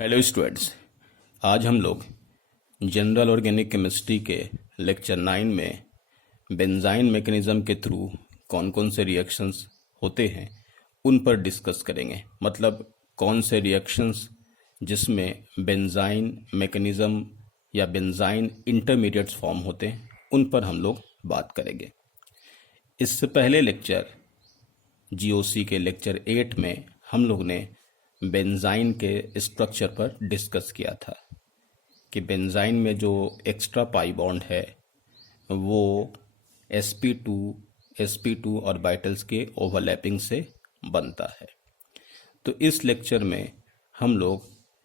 Hello students. आज हम लोग जनरल ऑर्गेनिक केमिस्ट्री के लेक्चर 9 में बेंजाइन मैकेनिज्म के थ्रू कौन कौन से रिएक्शंस होते हैं उन पर डिस्कस करेंगे। मतलब कौन से रिएक्शंस जिसमें बेंजाइन मैकेनिज्म या बेंजाइन इंटरमीडिएट्स फॉर्म होते हैं उन पर हम लोग बात करेंगे। इससे पहले लेक्चर जीओसी के लेक्चर 8 में हम लोग ने बेंजाइन के स्ट्रक्चर पर डिस्कस किया था कि बेंजाइन में जो एक्स्ट्रा पाई बॉन्ड है वो sp2 ऑर्बिटल्स के ओवरलैपिंग से बनता है। तो इस लेक्चर में हम लोग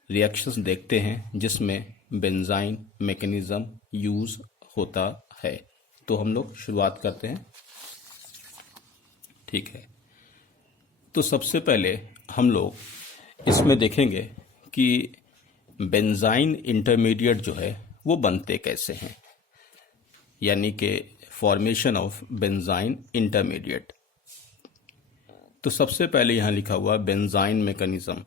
रिएक्शंस देखते हैं जिसमें बेंजाइन मैकेनिज्म यूज होता है। तो हम लोग शुरुआत करते हैं। ठीक है, तो सबसे पहले हम लोग इसमें देखेंगे कि बेंजाइन इंटरमीडिएट जो है वो बनते कैसे हैं, यानी कि फॉर्मेशन ऑफ बेंजाइन इंटरमीडिएट। तो सबसे पहले यहाँ लिखा हुआ बेंजाइन मैकेनिज्म,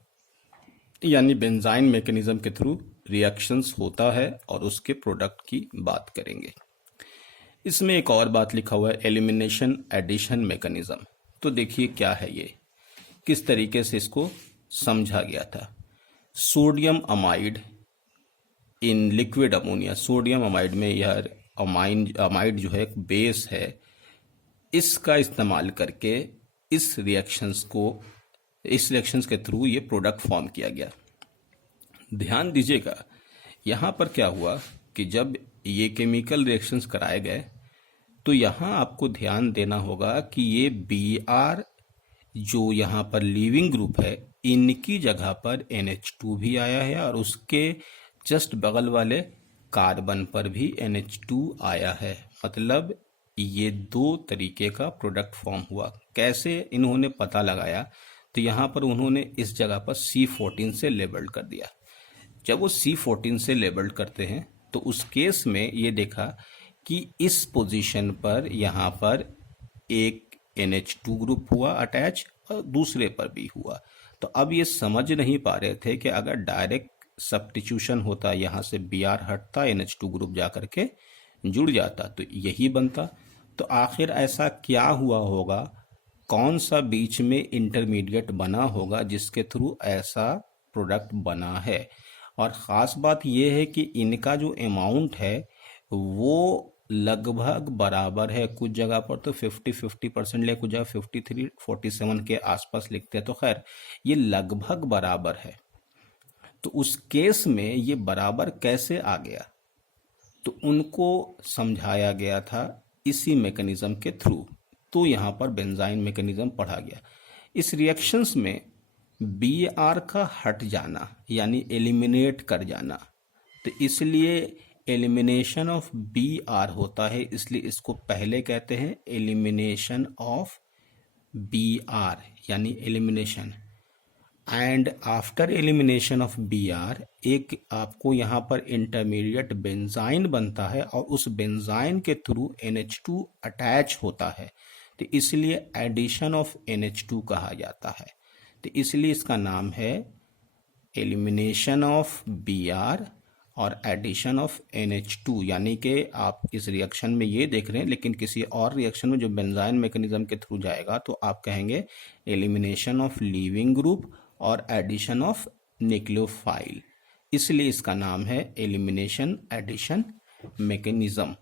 यानी बेंजाइन मैकेनिज्म के थ्रू रिएक्शंस होता है और उसके प्रोडक्ट की बात करेंगे। इसमें एक और बात लिखा हुआ है एलिमिनेशन एडिशन मैकेनिज्म। तो देखिए क्या है ये, किस तरीके से इसको समझा गया था। Sodium amide in liquid ammonia, sodium amide में यह अमाइड जो है एक बेस है, इसका इस्तेमाल करके इस रिएक्शंस के थ्रू ये प्रोडक्ट फॉर्म किया गया। ध्यान दीजिएगा यहाँ पर क्या हुआ कि जब ये केमिकल रिएक्शंस कराए गए तो यहाँ आपको ध्यान देना होगा कि ये Br जो यहाँ पर लीविंग ग्रुप है इनकी जगह पर NH2 भी आया है और उसके जस्ट बगल वाले कार्बन पर भी NH2 आया है। मतलब ये दो तरीके का प्रोडक्ट फॉर्म हुआ। कैसे इन्होंने पता लगाया, तो यहाँ पर उन्होंने इस जगह पर C14 से लेबल्ड कर दिया। जब वो C14 से लेबल्ड करते हैं तो उस केस में ये देखा कि इस पोजीशन पर यहाँ पर एक NH2 ग्रुप हुआ अटैच और दूसरे पर भी हुआ। तो अब ये समझ नहीं पा रहे थे कि अगर डायरेक्ट सब्स्टिट्यूशन होता, यहाँ से Br हटता, NH2 ग्रुप जा करके जुड़ जाता तो यही बनता। तो आखिर ऐसा क्या हुआ होगा, कौन सा बीच में इंटरमीडिएट बना होगा जिसके थ्रू ऐसा प्रोडक्ट बना है। और ख़ास बात यह है कि इनका जो अमाउंट है वो लगभग बराबर है। कुछ जगह पर तो 50% ले, कुछ जगह 53-47 के आसपास लिखते हैं। तो खैर ये लगभग बराबर है। तो उस केस में ये बराबर कैसे आ गया, तो उनको समझाया गया था इसी मैकेनिज्म के थ्रू। तो यहाँ पर बेंजाइन मैकेनिज्म पढ़ा गया। इस रिएक्शंस में Br का हट जाना यानी एलिमिनेट कर जाना, तो इसलिए एलिमिनेशन ऑफ Br होता है, इसलिए इसको पहले कहते हैं एलिमिनेशन ऑफ Br यानी elimination. And after elimination of Br एक आपको यहाँ पर इंटरमीडिएट बेंजाइन बनता है और उस बेंजाइन के थ्रू NH2 अटैच होता है, तो इसलिए एडिशन ऑफ NH2 कहा जाता है। तो इसलिए इसका नाम है एलिमिनेशन ऑफ Br और एडिशन ऑफ NH2। यानी कि आप इस रिएक्शन में ये देख रहे हैं, लेकिन किसी और रिएक्शन में जो बेंजाइन मैकेनिज्म के थ्रू जाएगा तो आप कहेंगे एलिमिनेशन ऑफ लीविंग ग्रुप और एडिशन ऑफ न्यूक्लियोफाइल, इसलिए इसका नाम है एलिमिनेशन एडिशन मैकेनिज्म।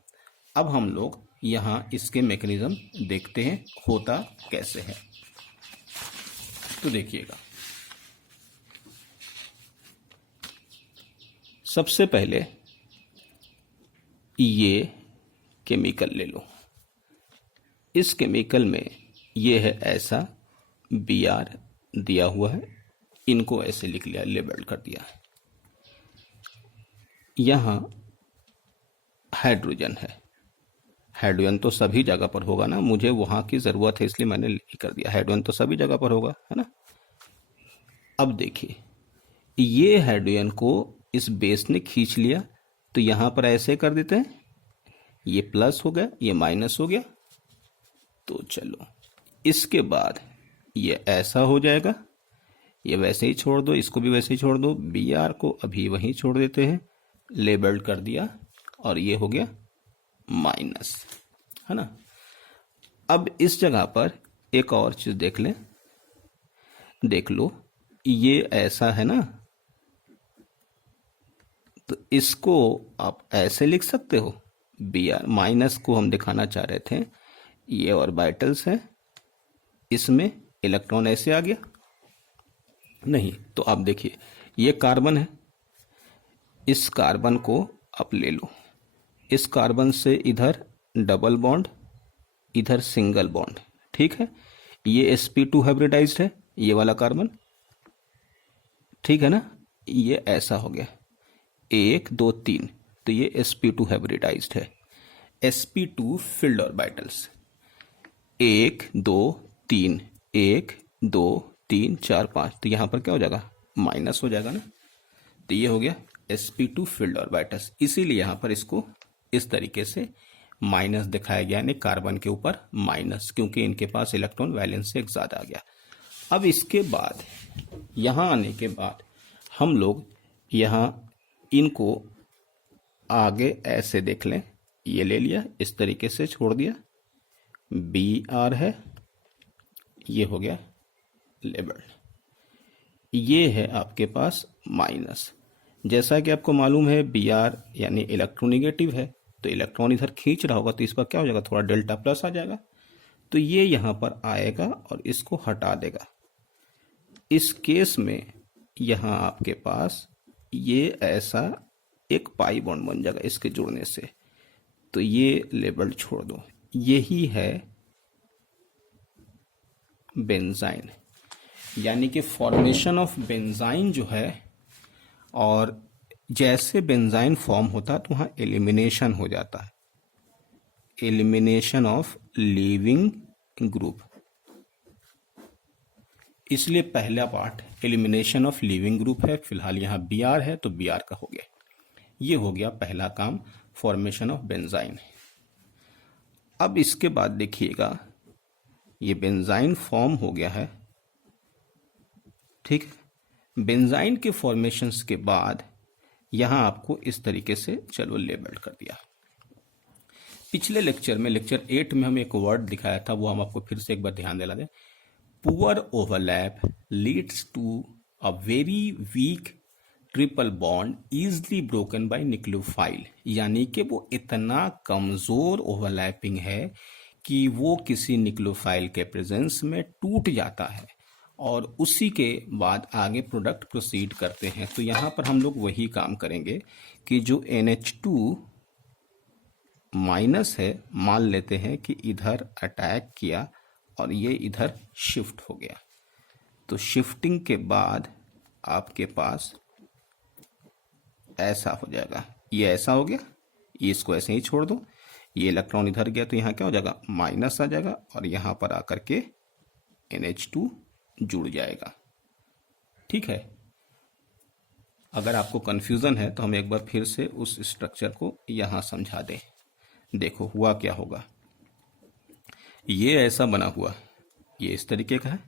अब हम लोग यहाँ इसके मैकेनिज्म देखते हैं होता कैसे है। तो देखिएगा, सबसे पहले ये केमिकल ले लो। इस केमिकल में ये है ऐसा Br दिया हुआ है, इनको ऐसे लिख लिया, लेबल कर दिया है। यहाँ हाइड्रोजन है, हाइड्रोजन तो सभी जगह पर होगा ना, मुझे वहाँ की ज़रूरत है इसलिए मैंने लिख कर दिया। हाइड्रोजन तो सभी जगह पर होगा, है ना। अब देखिए ये हाइड्रोजन को इस बेस ने खींच लिया, तो यहाँ पर ऐसे कर देते हैं, ये प्लस हो गया, ये माइनस हो गया। तो चलो इसके बाद ये ऐसा हो जाएगा, ये वैसे ही छोड़ दो, इसको भी वैसे ही छोड़ दो, बी आर को अभी वहीं छोड़ देते हैं, लेबल्ड कर दिया और ये हो गया माइनस, है ना। अब इस जगह पर एक और चीज देख लें, देख लो ये ऐसा है ना, तो इसको आप ऐसे लिख सकते हो, बी आर माइनस को हम दिखाना चाह रहे थे, ये ऑर्बिटल्स है, इसमें इलेक्ट्रॉन ऐसे आ गया नहीं, तो आप देखिए ये कार्बन है, इस कार्बन को आप ले लो, इस कार्बन से इधर डबल बॉन्ड, इधर सिंगल बॉन्ड, ठीक है। ये sp2 हाइब्रिडाइज्ड है, ये वाला कार्बन, ठीक है ना। ये ऐसा हो गया 1 2 3, तो ये sp2 हाइब्रिडाइज्ड है। sp2 फील्ड ऑर्बिटल्स 1 2 3, 1 2 3 4 5, तो यहां पर क्या हो जाएगा, माइनस हो जाएगा ना। तो ये हो गया sp2 फील्ड ऑर्बिटल्स, इसीलिए यहां पर इसको इस तरीके से माइनस दिखाया गया, यानी कार्बन के ऊपर माइनस, क्योंकि इनके पास इलेक्ट्रॉन वैलेंस से एक ज्यादा आ गया। अब इसके बाद यहां आने के बाद हम लोग यहां इनको आगे ऐसे देख लें, ये ले लिया, इस तरीके से छोड़ दिया, बी आर है, ये हो गया लेबल, ये है आपके पास माइनस। जैसा कि आपको मालूम है बी आर यानी इलेक्ट्रोनिगेटिव है, तो इलेक्ट्रॉन इधर खींच रहा होगा, तो इस पर क्या हो जाएगा, थोड़ा डेल्टा प्लस आ जाएगा, तो ये यहां पर आएगा और इसको हटा देगा। इस केस में यहां आपके पास ये ऐसा एक पाई बॉन्ड बन जाएगा इसके जुड़ने से, तो ये लेबल छोड़ दो, यही है बेंजाइन, यानी कि फॉर्मेशन ऑफ बेंजाइन जो है, और जैसे बेंजाइन फॉर्म होता है तो वहां एलिमिनेशन हो जाता है, एलिमिनेशन ऑफ लीविंग ग्रुप, इसलिए पहला part elimination of leaving group है। फिलहाल यहां बी आर है तो बी आर का हो गया, ये हो गया पहला काम, फॉर्मेशन ऑफ बेंजाइन। अब इसके बाद देखिएगा ये बेंजाइन फॉर्म हो गया है, ठीक है। बेंजाइन के फॉर्मेशंस के बाद यहां आपको इस तरीके से चलो लेबल कर दिया। पिछले लेक्चर में, लेक्चर 8 में हम एक वर्ड दिखाया था, वो हम आपको फिर से एक बार ध्यान दिला दें, poor overlap leads to a very weak triple bond easily broken by nucleophile, यानी कि वो इतना कमजोर ओवरलैपिंग है कि वो किसी न्यूक्लियोफाइल के प्रेजेंस में टूट जाता है और उसी के बाद आगे प्रोडक्ट प्रोसीड करते हैं। तो यहां पर हम लोग वही काम करेंगे कि जो NH2 माइनस है, मान लेते हैं कि इधर अटैक किया और ये इधर शिफ्ट हो गया, तो शिफ्टिंग के बाद आपके पास ऐसा हो जाएगा, ये ऐसा हो गया, ये इसको ऐसे ही छोड़ दो, ये इलेक्ट्रॉन इधर गया तो यहाँ क्या हो जाएगा, माइनस आ जाएगा, और यहाँ पर आकर के NH2 जुड़ जाएगा, ठीक है। अगर आपको कंफ्यूजन है तो हम एक बार फिर से उस स्ट्रक्चर को यहाँ समझा दें। देखो हुआ क्या होगा, ये ऐसा बना हुआ, ये इस तरीके का है,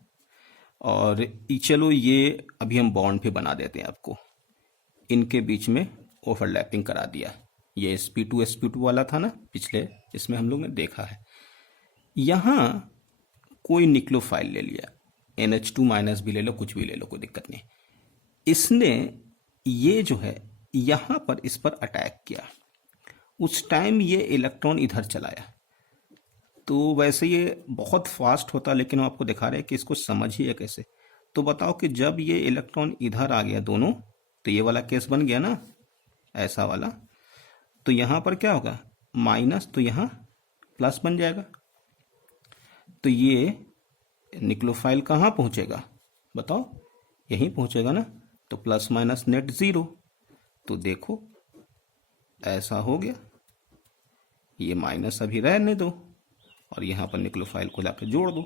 और चलो ये अभी हम बॉन्ड भी बना देते हैं आपको, इनके बीच में ओवरलैपिंग करा दिया, ये sp2 वाला था ना पिछले, इसमें हम लोग ने देखा है। यहां कोई न्यूक्लियोफाइल ले लिया, NH2 माइनस भी ले लो, कुछ भी ले लो, कोई दिक्कत नहीं, इसने ये जो है यहां पर इस पर अटैक किया, उस टाइम ये इलेक्ट्रॉन इधर चलाया, तो वैसे ये बहुत फास्ट होता, लेकिन हम आपको दिखा रहे हैं कि इसको समझिए कैसे। तो बताओ कि जब ये इलेक्ट्रॉन इधर आ गया दोनों, तो ये वाला केस बन गया ना, ऐसा वाला, तो यहां पर क्या होगा, माइनस, तो यहां प्लस बन जाएगा, तो ये न्यूक्लियोफाइल कहां पहुंचेगा, बताओ, यहीं पहुंचेगा ना, तो प्लस माइनस नेट जीरो, तो देखो ऐसा हो गया, ये माइनस अभी रहने दो और यहां पर न्यूक्लियोफाइल को लाकर जोड़ दो।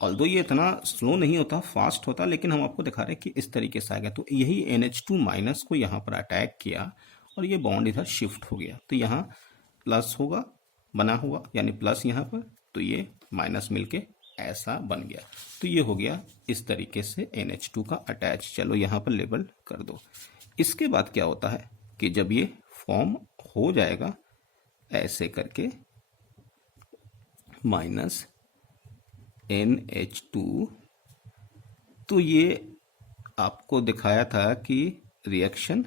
ऑल्दो ये इतना स्लो नहीं होता, फास्ट होता, लेकिन हम आपको दिखा रहे हैं कि इस तरीके से आ गया, तो यही NH2 माइनस को यहाँ पर अटैक किया और ये बॉन्ड इधर शिफ्ट हो गया, तो यहाँ प्लस होगा बना हुआ, यानी प्लस यहाँ पर, तो ये माइनस मिलके ऐसा बन गया। तो ये हो गया इस तरीके से NH2 का अटैच। चलो यहाँ पर लेबल कर दो। इसके बाद क्या होता है कि जब ये फॉर्म हो जाएगा ऐसे करके माइनस NH2, तो ये आपको दिखाया था कि reaction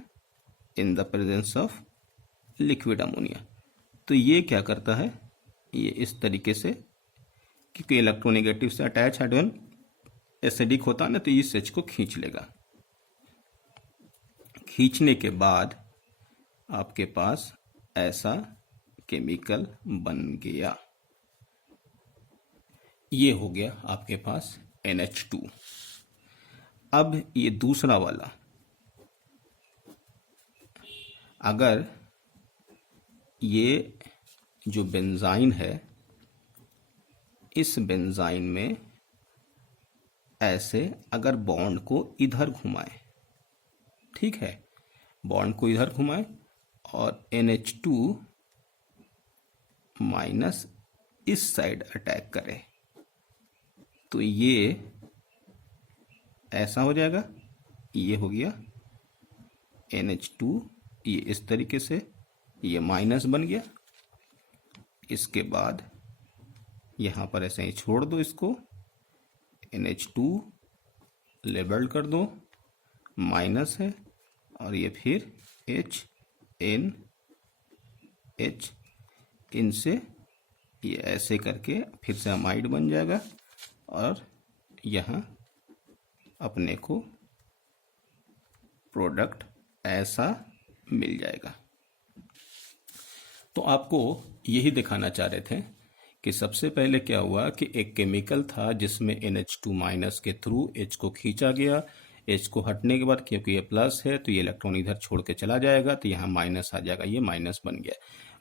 in the presence of liquid ammonia. तो ये क्या करता है, ये इस तरीके से, क्योंकि इलेक्ट्रोनेगेटिव से अटैच हाइड्रोजन एसिडिक होता है ना, तो इस H को खींच लेगा। खींचने के बाद आपके पास ऐसा केमिकल बन गया। ये हो गया आपके पास NH2। अब ये दूसरा वाला, अगर ये जो बेंजाइन है, इस बेंजाइन में ऐसे अगर बॉन्ड को इधर घुमाए, ठीक है, बॉन्ड को इधर घुमाए और NH2 माइनस इस साइड अटैक करे, तो ये ऐसा हो जाएगा। ये हो गया NH2, ये इस तरीके से, ये माइनस बन गया। इसके बाद यहाँ पर ऐसे ही छोड़ दो इसको, NH2 लेबल कर दो, माइनस है, और ये फिर HNH, इनसे ये ऐसे करके फिर से अमाइड बन जाएगा और यहाँ अपने को प्रोडक्ट ऐसा मिल जाएगा। तो आपको यही दिखाना चाह रहे थे कि सबसे पहले क्या हुआ कि एक केमिकल था जिसमें NH2 माइनस के थ्रू H को खींचा गया। H को हटने के बाद क्योंकि ये प्लस है तो ये इलेक्ट्रॉन इधर छोड़ के चला जाएगा, तो यहाँ माइनस आ जाएगा, ये माइनस बन गया।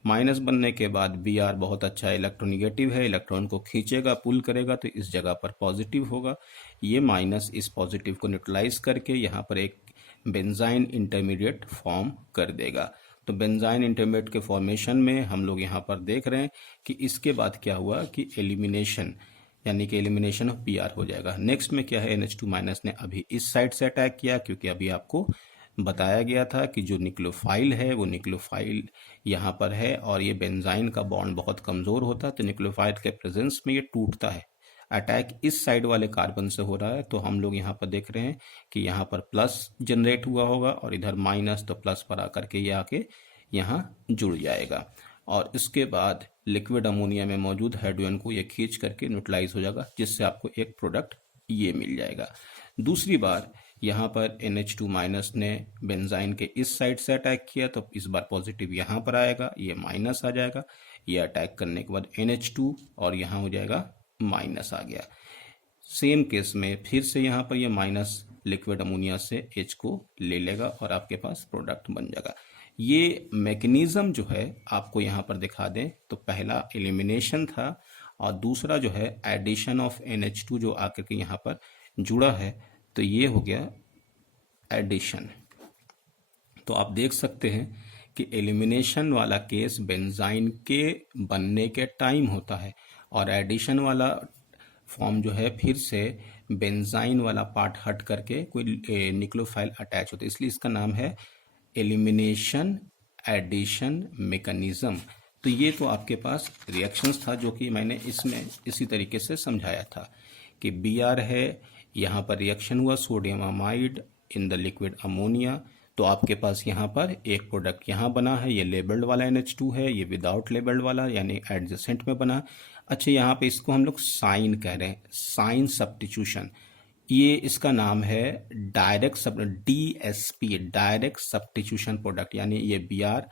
माइनस बनने के बाद Br बहुत अच्छा इलेक्ट्रोनिगेटिव है, इलेक्ट्रॉन को खींचेगा, पुल करेगा, तो इस जगह पर पॉजिटिव होगा। ये माइनस इस पॉजिटिव को न्यूट्रलाइज करके यहाँ पर एक बेंजाइन इंटरमीडिएट फॉर्म कर देगा। तो बेंजाइन इंटरमीडिएट के फॉर्मेशन में हम लोग यहाँ पर देख रहे हैं कि इसके बाद क्या हुआ कि एलिमिनेशन, यानी कि एलिमिनेशन ऑफ Br हो जाएगा। नेक्स्ट में क्या है, NH2 माइनस ने अभी इस साइड से अटैक किया, क्योंकि अभी आपको बताया गया था कि जो न्यूक्लियोफाइल है वो न्यूक्लियोफाइल यहाँ पर है और ये बेंजाइन का बॉन्ड बहुत कमज़ोर होता है, तो न्यूक्लियोफाइल के प्रेजेंस में ये टूटता है। अटैक इस साइड वाले कार्बन से हो रहा है, तो हम लोग यहाँ पर देख रहे हैं कि यहाँ पर प्लस जनरेट हुआ होगा और इधर माइनस, तो प्लस पर आकर के ये आके यहाँ जुड़ जाएगा और इसके बाद लिक्विड अमोनिया में मौजूद हाइड्रोजन को ये खींच करके न्यूट्रलाइज हो जाएगा, जिससे आपको एक प्रोडक्ट ये मिल जाएगा। दूसरी बार यहाँ पर NH2 माइनस ने बेंजाइन के इस साइड से अटैक किया, तो इस बार पॉजिटिव यहाँ पर आएगा, ये माइनस आ जाएगा। ये अटैक करने के बाद NH2 और यहाँ हो जाएगा माइनस आ गया। सेम केस में फिर से यहाँ पर ये माइनस लिक्विड अमोनिया से H को ले लेगा और आपके पास प्रोडक्ट बन जाएगा। ये मैकेनिज्म जो है आपको यहाँ पर दिखा दें, तो पहला एलिमिनेशन था और दूसरा जो है एडिशन ऑफ NH2 जो आकर के यहाँ पर जुड़ा है, तो ये हो गया एडिशन। तो आप देख सकते हैं कि एलिमिनेशन वाला केस बेंजाइन के बनने के टाइम होता है और एडिशन वाला फॉर्म जो है फिर से बेंजाइन वाला पार्ट हट करके कोई न्यूक्लियोफाइल अटैच होता है, इसलिए इसका नाम है एलिमिनेशन एडिशन मैकेनिज्म। तो ये तो आपके पास रिएक्शंस था जो कि मैंने इसमें इसी तरीके से समझाया था कि Br है, यहाँ पर रिएक्शन हुआ sodium amide in the liquid ammonia, तो आपके पास यहाँ पर एक प्रोडक्ट यहाँ बना है, ये लेबल्ड वाला NH2 है, ये विदाउट लेबल्ड वाला यानी एडजेसेंट में बना। अच्छा, यहाँ पे इसको हम लोग साइन कह रहे हैं, साइन सब्स्टिट्यूशन। ये इसका नाम है direct DSP, direct substitution product, यानी ये Br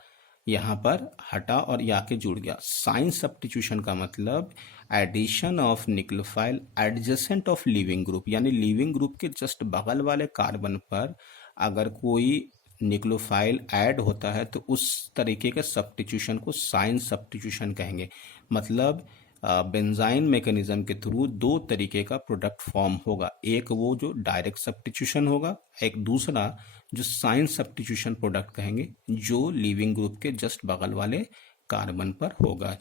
यहाँ पर हटा और ये आके जुड़ गया। साइन सब्स्टिट्यूशन का मतलब addition of nucleophile adjacent of leaving group, यानी लीविंग ग्रुप के जस्ट बगल वाले कार्बन पर अगर कोई न्यूक्लियोफाइल ऐड होता है तो उस तरीके के सब्स्टिट्यूशन को साइन सब्स्टिट्यूशन कहेंगे। मतलब बेंजाइन मैकेनिज्म के थ्रू दो तरीके का प्रोडक्ट फॉर्म होगा, एक वो जो डायरेक्ट सब्स्टिट्यूशन होगा, एक दूसरा जो साइन सब्स्टिट्यूशन प्रोडक्ट कहेंगे जो लीविंग ग्रुप के जस्ट बगल वाले कार्बन पर होगा।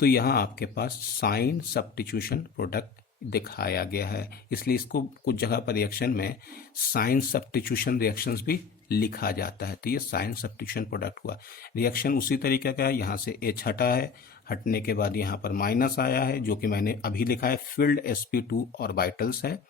तो यहाँ आपके पास साइन सब्स्टिट्यूशन प्रोडक्ट दिखाया गया है, इसलिए इसको कुछ जगह पर रिएक्शन में साइन सब्स्टिट्यूशन रिएक्शंस भी लिखा जाता है। तो ये साइन सब्स्टिट्यूशन प्रोडक्ट हुआ। रिएक्शन उसी तरीके का है, यहाँ से H हटा है, हटने के बाद यहाँ पर माइनस आया है जो कि मैंने अभी लिखा है, फिल्ड sp2 ऑर्बिटल्स है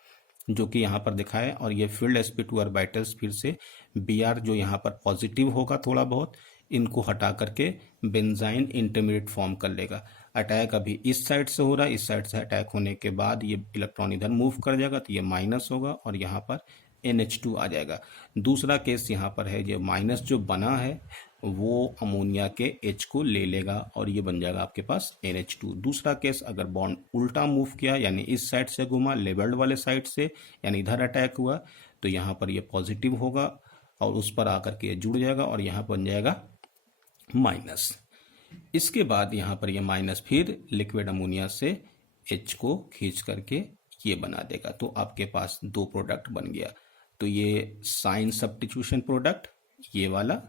जो कि यहाँ पर दिखा है, और ये फिल्ड sp2 ऑर्बिटल्स फिर से Br जो यहाँ पर पॉजिटिव होगा थोड़ा बहुत, इनको हटा करके बेंजाइन इंटरमीडिएट फॉर्म कर लेगा। अटैक अभी इस साइड से हो रहा है, इस साइड से अटैक होने के बाद ये इलेक्ट्रॉन इधर मूव कर जाएगा तो ये माइनस होगा और यहाँ पर NH2 आ जाएगा। दूसरा केस यहाँ पर है, ये माइनस जो बना है वो अमोनिया के H को ले लेगा और ये बन जाएगा आपके पास NH2। दूसरा केस, अगर बॉन्ड उल्टा मूव किया यानी इस साइड से घुमा लेबल्ड वाले साइड से, यानी इधर अटैक हुआ, तो यहाँ पर ये पॉजिटिव होगा और उस पर आकर के ये जुड़ जाएगा और यहाँ बन जाएगा माइनस। इसके बाद यहाँ पर ये माइनस फिर लिक्विड अमोनिया से H को खींच करके ये बना देगा। तो आपके पास दो प्रोडक्ट बन गया। तो ये साइन सब्स्टिट्यूशन प्रोडक्ट, ये वाला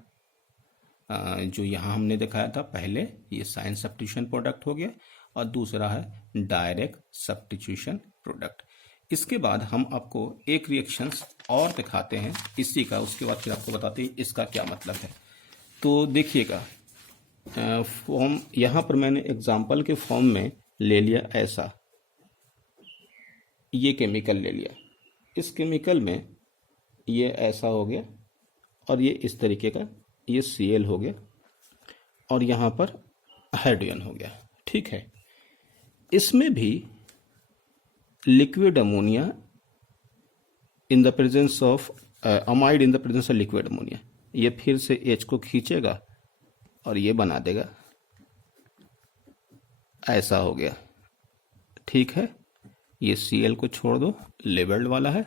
जो यहाँ हमने दिखाया था पहले, ये साइन सब्स्टिट्यूशन प्रोडक्ट हो गया, और दूसरा है डायरेक्ट सब्स्टिट्यूशन प्रोडक्ट। इसके बाद हम आपको एक रिएक्शंस और दिखाते हैं इसी का, उसके बाद फिर आपको बताते हैं इसका क्या मतलब है। तो देखिएगा, फॉर्म यहाँ पर मैंने एग्जाम्पल के फॉर्म में ले लिया ऐसा, ये केमिकल ले लिया। इस केमिकल में ये ऐसा हो गया और ये इस तरीके का, ये Cl हो गया और यहाँ पर हाइड्रोजन हो गया। ठीक है, इसमें भी liquid ammonia in the presence of amide in the presence of liquid ammonia, ये फिर से H को खींचेगा और ये बना देगा, ऐसा हो गया। ठीक है, ये Cl को छोड़ दो, लेबल्ड वाला है,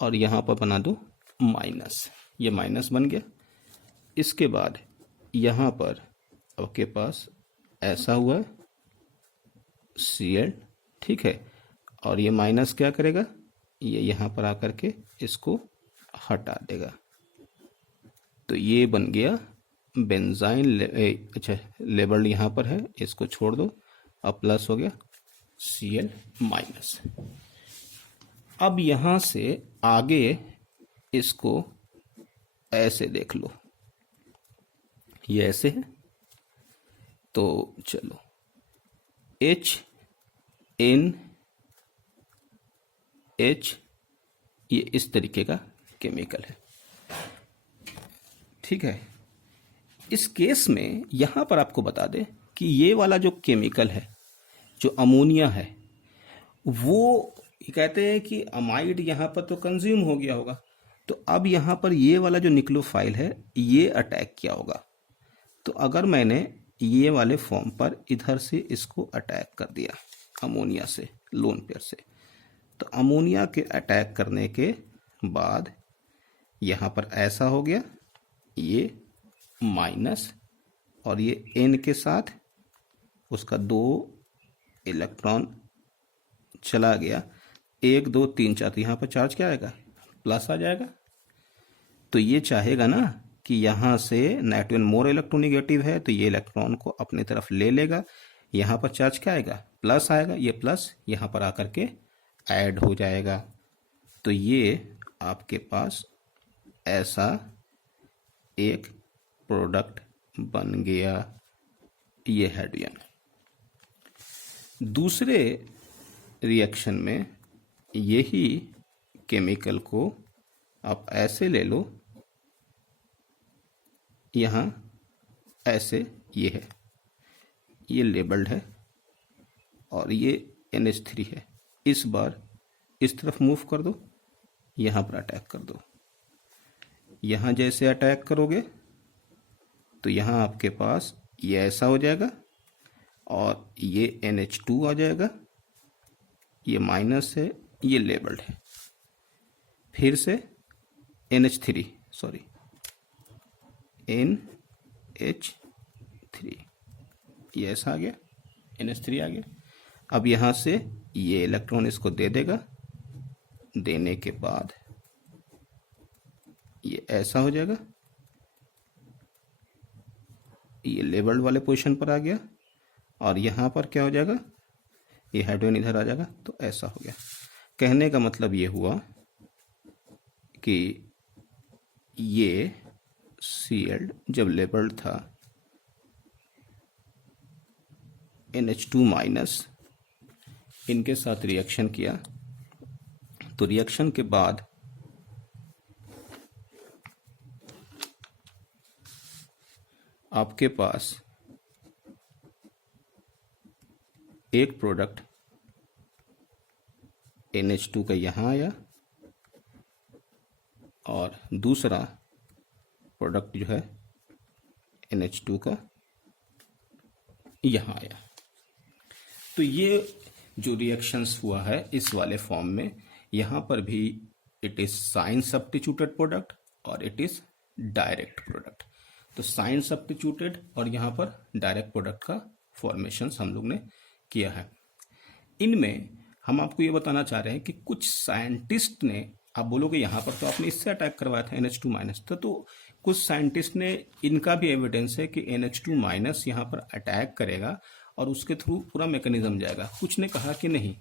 और यहाँ पर बना दो माइनस, ये माइनस बन गया। इसके बाद यहाँ पर आपके पास ऐसा हुआ है Cl, ठीक है, और ये माइनस क्या करेगा, ये यहाँ पर आकर के इसको हटा देगा। तो ये बन गया बेंजाइन अच्छा लेबल्ड यहाँ पर है, इसको छोड़ दो, अब प्लस हो गया Cl माइनस। अब यहाँ से आगे इसको ऐसे देख लो, ये ऐसे है, तो चलो H N H, ये इस तरीके का केमिकल है। ठीक है, इस केस में यहां पर आपको बता दें कि ये वाला जो केमिकल है, जो अमोनिया है, वो कहते हैं कि अमाइड यहां पर तो कंज्यूम हो गया होगा, तो अब यहां पर ये वाला जो न्यूक्लियोफाइल है ये अटैक किया होगा। तो अगर मैंने ये वाले फॉर्म पर इधर से इसको अटैक कर दिया अमोनिया से, लोन पेयर से, तो अमोनिया के अटैक करने के बाद यहाँ पर ऐसा हो गया, ये माइनस, और ये N के साथ उसका 2 इलेक्ट्रॉन चला गया, 1 2 3 4, तो यहाँ पर चार्ज क्या आएगा, प्लस आ जाएगा। तो ये चाहेगा ना कि यहाँ से नाइट्रोजन मोर इलेक्ट्रोनेगेटिव है, तो ये इलेक्ट्रॉन को अपनी तरफ ले लेगा, यहाँ पर चार्ज क्या आएगा, प्लस आएगा, ये प्लस यहाँ पर आकर के ऐड हो जाएगा। तो ये आपके पास ऐसा एक प्रोडक्ट बन गया, ये हाइड्रोजन। दूसरे रिएक्शन में यही केमिकल को आप ऐसे ले लो, यहाँ ऐसे ये है, ये लेबल्ड है और ये NH3 है। इस बार इस तरफ मूव कर दो, यहाँ पर अटैक कर दो। यहाँ जैसे अटैक करोगे तो यहाँ आपके पास ये ऐसा हो जाएगा और ये NH2 आ जाएगा, ये माइनस है, ये लेबल्ड है, फिर से NH3 सॉरी NH3, ये ऐसा आ गया, NH3 आ गया। अब यहाँ से ये इलेक्ट्रॉन इसको दे देगा, देने के बाद ये ऐसा हो जाएगा, ये लेबल्ड वाले पोजीशन पर आ गया, और यहाँ पर क्या हो जाएगा, ये हाइड्रोजन इधर आ जाएगा, तो ऐसा हो गया। कहने का मतलब ये हुआ कि ये Cl जब लेबल्ड था NH2 माइनस, इनके साथ रिएक्शन किया, तो रिएक्शन के बाद आपके पास एक प्रोडक्ट NH2 का यहाँ आया और दूसरा प्रोडक्ट जो है NH2 का यहाँ आया। तो ये जो रिएक्शंस हुआ है इस वाले फॉर्म में, यहाँ पर भी it is sine substituted product और इट इज डायरेक्ट प्रोडक्ट। तो साइन सब्स्टिट्यूटेड और यहाँ पर डायरेक्ट प्रोडक्ट का फॉर्मेशन हम लोग ने किया है। इनमें हम आपको ये बताना चाह रहे हैं कि कुछ साइंटिस्ट ने, आप बोलोगे यहाँ पर तो आपने इससे अटैक करवाया था NH2 माइनस, तो कुछ साइंटिस्ट ने, इनका भी एविडेंस है कि NH2 माइनस यहाँ पर अटैक करेगा और उसके थ्रू पूरा मैकेनिज्म जाएगा। कुछ ने कहा कि नहीं,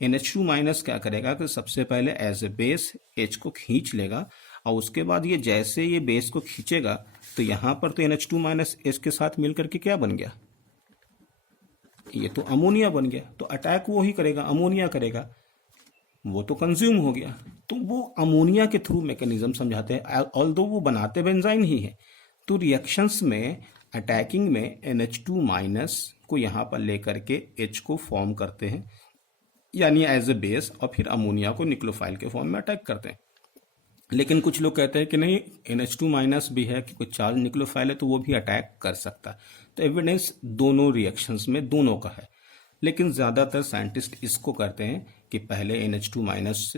NH2 माइनस क्या करेगा कि सबसे पहले एज ए बेस H को खींच लेगा और उसके बाद ये जैसे ये बेस को खींचेगा तो यहाँ पर तो NH2 माइनस H के साथ मिलकर के क्या बन गया, ये तो अमोनिया बन गया। तो अटैक वो ही करेगा, अमोनिया करेगा, वो तो कंज्यूम हो गया। तो वो अमोनिया के थ्रू मैकेनिज्म समझाते हैं, ऑल्दो वो बनाते बेंजाइन ही है। तो रिएक्शंस में अटैकिंग में NH2 माइनस को यहाँ पर लेकर के H को फॉर्म करते हैं, यानी एज ए बेस, और फिर अमोनिया को निक्लोफाइल के फॉर्म में अटैक करते हैं। लेकिन कुछ लोग कहते हैं कि नहीं, NH2 माइनस भी है कि कुछ चार्ज निक्लोफाइल है तो वो भी अटैक कर सकता है। तो एविडेंस दोनों रिएक्शंस में दोनों का है, लेकिन ज़्यादातर साइंटिस्ट इसको करते हैं कि पहले NH2 माइनस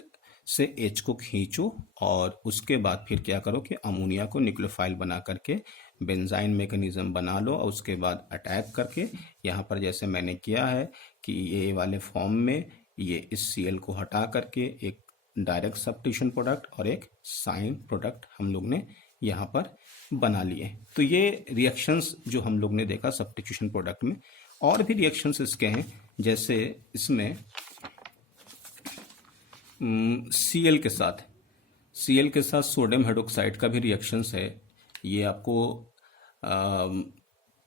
से H को खींचो और उसके बाद फिर क्या करो कि अमोनिया को निक्लोफाइल बना करके बेंजाइन मैकेनिज्म बना लो और उसके बाद अटैक करके यहाँ पर जैसे मैंने किया है कि ये वाले फॉर्म में ये इस Cl को हटा करके एक डायरेक्ट सब्स्टिट्यूशन प्रोडक्ट और एक साइन प्रोडक्ट हम लोग ने यहाँ पर बना लिए। तो ये रिएक्शंस जो हम लोग ने देखा सब्स्टिट्यूशन प्रोडक्ट में, और भी रिएक्शंस इसके हैं, जैसे इसमें Cl के साथ सोडियम हाइड्रोक्साइड का भी रिएक्शंस है। ये आपको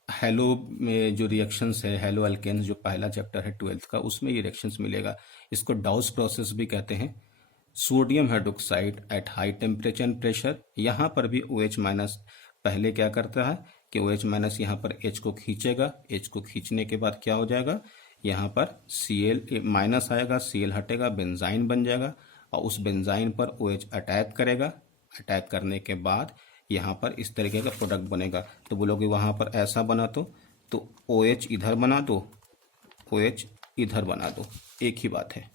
हेलो में जो रिएक्शंस है, हेलो अल्केन्स जो पहला चैप्टर है 12th का, उसमें ये रिएक्शंस मिलेगा। इसको डाउस प्रोसेस भी कहते हैं। Sodium hydroxide at high temperature and pressure, यहाँ पर भी OH माइनस पहले क्या करता है कि OH माइनस यहाँ पर H को खींचेगा, H को खींचने के बाद क्या हो जाएगा, यहाँ पर Cl माइनस आएगा, Cl हटेगा, बेंजाइन बन जाएगा और उस बेंजाइन पर OH अटैक करेगा। अटैक करने के बाद यहाँ पर इस तरीके का प्रोडक्ट बनेगा। तो बोलोगे वहाँ पर ऐसा बना तो OH इधर बना दो, OH इधर बना दो, एक ही बात है।